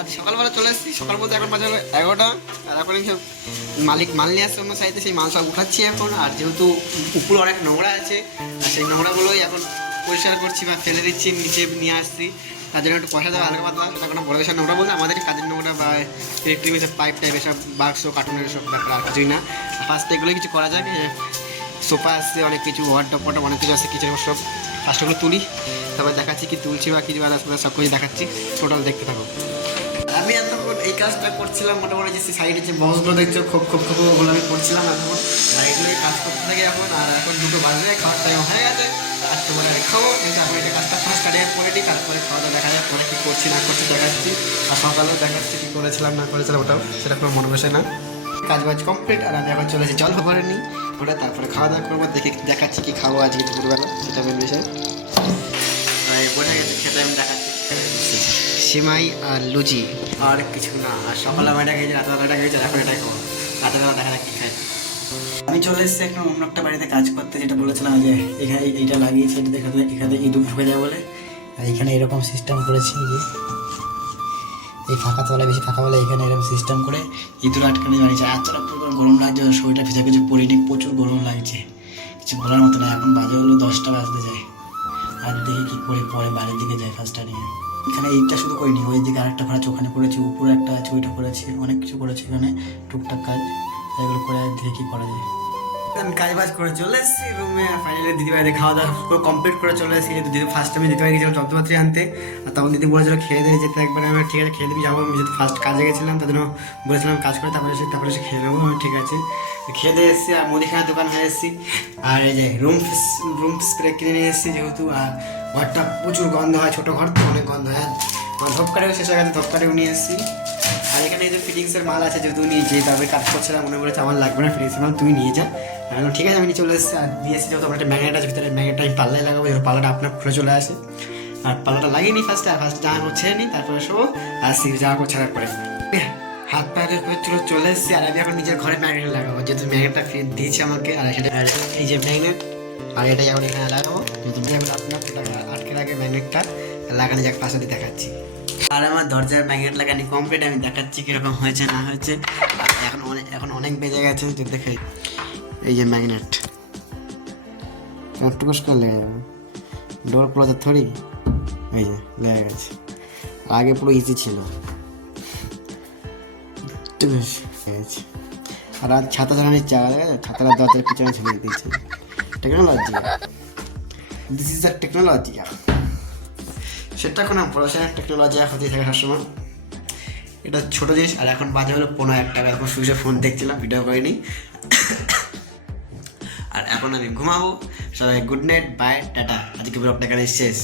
আজ সকালবেলা চলে এসেছি। সকাল বলতে এখন বাজে হলো 11টা। আর এখন সব মালিক মাল নিয়ে আসছে অন্য সাইডে, সেই মাল সব উঠাচ্ছি এখন। আর যেহেতু উপরে অনেক নোংরা আছে, আর সেই নোংরাগুলোই এখন পরিষ্কার করছি বা ফেলে দিচ্ছি, নিচে নিয়ে আসছি। তার জন্য একটু পয়সা দেওয়া হালকা পাতলা, সেটা কোনো বড় বিষয় নোংরা বলতে আমাদের কাজের নোংরা বা ইলেকট্রিক এসব পাইপ টাইপ এসব বাক্স কার্টুনের সব ব্যাপার, আর কিছুই না। ফার্স্ট এগুলোই কিছু করা যাক। সোফা আসছে, অনেক কিছু ওয়ার্ডরোব ফটোপ অনেক কিছু আছে, কিচেনের সব ফার্স্ট ওগুলো তুলি, তারপর দেখাচ্ছি কি তুলছি বা কিছু আসবে সব কিছু দেখাচ্ছি। টোটাল দেখতে থাকো। আমি এতক্ষণ এই কাজটা করছিলাম, মোটামুটি যে সাইডে যে বক্সগুলো দেখছো খোপ খোপ খোপ, ওগুলো আমি করছিলাম এতক্ষণ। আর এগুলোই কাজ করতে থাকি এখন। আর এখন 2টো বাজে, খাওয়ার টাইম হয়ে গেছে। আর তোমার আর খাবো, কিন্তু এখন এটা কাজটা ফার্স্ট স্টার্ট করে নিই, তারপরে খাওয়া দাওয়া দেখা যায়, পরে কী করছি না করছি দেখাচ্ছি। আর সকালেও দেখাচ্ছি কী করেছিলাম না করেছিলাম, ওটাও সেটা কোনো মনে বসে না। কাজ বাজ কমপ্লিট। আর আমি এখন চলেছি জল ভরে নিই ওটা, তারপরে খাওয়া দাওয়া করবো। দেখাচ্ছি কি খাবো আজকে দুপুরবেলা, সেটা মেন বিষয়। বোঝা গেছে খেতে আমি দেখাচ্ছি। সিমাই আর লুচি, আর কিছু না। আর সকালে এটা খেয়েছি, রাতেবেলা এটা খেয়েছি, এখন এটাই খাবো। রাতেবেলা দেখা যাক কী খাই। আমি চলে এসেছি এখন অন্য একটা বাড়িতে কাজ করতে, যেটা বলেছিলাম যে এখানে এইটা লাগিয়েছি, এটা এখানে ইঁদুর ঢুকে যাবে বলে। আর এখানে এরকম সিস্টেম করেছি যে এই ফাঁকা তলায় বেশি ফাঁকা বলে এখানে এরকম সিস্টেম করে ইঁদুর আটকানো বানিয়েছে। এতটা পরিমাণ গরম লাগছে, শরীরটা ভিজে কিছু পরিনি, প্রচুর গরম লাগছে, কিছু বলার মতো না। এখন বাজে হলো 10টা বাজতে যায়। আর দেখি কী করে পরে বাড়ির দিকে যাই ফার্স্টটা নিয়ে। এখানে এইটা শুধু করিনি, ওই দিকে আরেকটা ঘর আছে, ওখানে করেছি, উপরে একটা আছে ওইটা করেছি, অনেক কিছু করেছি এখানে টুকটাক কাজ। এগুলো করে দেখে কী করা যায়। আমি কাজ বাজ করে চলে এসেছি রুমে। ফাইনালি দিদিভাইদের খাওয়া দাওয়া পুরো কমপ্লিট করে চলে এসেছি। যেহেতু দিদি ফার্স্ট আমি দিদিভাই গেছিলাম যন্ত্রপাতি আনতে, আর তখন দিদি বলেছিল খেয়ে দিয়ে যেতে একবার। আমি ঠিক আছে খেয়ে দিবি যাবো, আমি যেহেতু ফার্স্ট কাজে গেছিলাম তার জন্য বলেছিলাম কাজ করে তারপরে এসে খেয়ে নেবো। আমি ঠিক আছে খেয়ে দিয়ে এসেছি। আর মুদিখানার দোকান হয়ে এসেছি। আর এই যে রুম স্প্রে কিনে নিয়ে এসেছি যেহেতু। আর ঘরটা প্রচুর গন্ধ হয়, ছোটো ঘর তো অনেক গন্ধ হয়। ধপকারেও শেষ হয়ে গেছে, ধপকারেও নিয়ে এসেছি। আর এখানে এই যে ফিটিংসের মাল আছে, যেহেতু নিয়ে যে তারপরে কাজ করছিলাম, মনে করেছে আমার লাগবে না ফিটিংসের মাল, তুই নিয়ে যা। আমি ঠিক আছে আমি নিয়ে চলে এসেছি। আর দিয়ে এসেছি যেহেতু আমার একটা ম্যাগনেট আছে ভিতরে, ম্যাগনেটটা আমি পাল্লায় লাগাবো, যেহেতু পাল্লাটা আপনার খুলে চলে আসে। আর পাল্লাটা লাগিয়ে নিই ফার্স্টে, আর ফার্স্ট জামা কাপড় ছেড়ে নিই, তারপরে শোবো। আর জামা কাপড় ছাড়ার পরে হাত পায়ের চলে এসেছি। আর আমি এখন নিজের ঘরে ম্যাগনেট লাগাবো, যেহেতু ম্যাগনেটটা দিয়েছে আমাকে। আর সেটা এই যে ম্যাগনেট, আর এটাই এখন এখানে লাগাবো, যেহেতু আপনার আটকে লাগে ম্যাগনেটটা লাগানো যাক, পাশে দিয়ে দেখাচ্ছি। আর আমার দরজার ম্যাগনেট লাগানি কমপ্লিট, আমি দেখাচ্ছি কীরকম হয়েছে না হয়েছে। এখন অনেক বেজে গেছে, যে দেখে এই যে ম্যাগনেট টুকুস করে লেগে যাবে, ডোর ক্লোজার থরি, এই যে লেগে গেছে। আগে পুরো ইজি ছিল, গেছে। আর আজ ছাতা চালানোর জায়গা, ছাতাটা দরজার পিছনে ছেড়ে দিয়েছে। Technology, this is the technology. সেটা কোনো পড়াশোনার টেকনোলজি হতেই থাকে সবসময়, এটা ছোটো জিনিস। আর এখন বাজে হলো 15-1 টাকা, এখন শুয়ে ফোন দেখছিলাম, ভিডিও করিনি। আর এখন আমি ঘুমাবো। সবাই গুড নাইট, বাই, টাটা। আজকে ব্লগটা এখানে শেষ।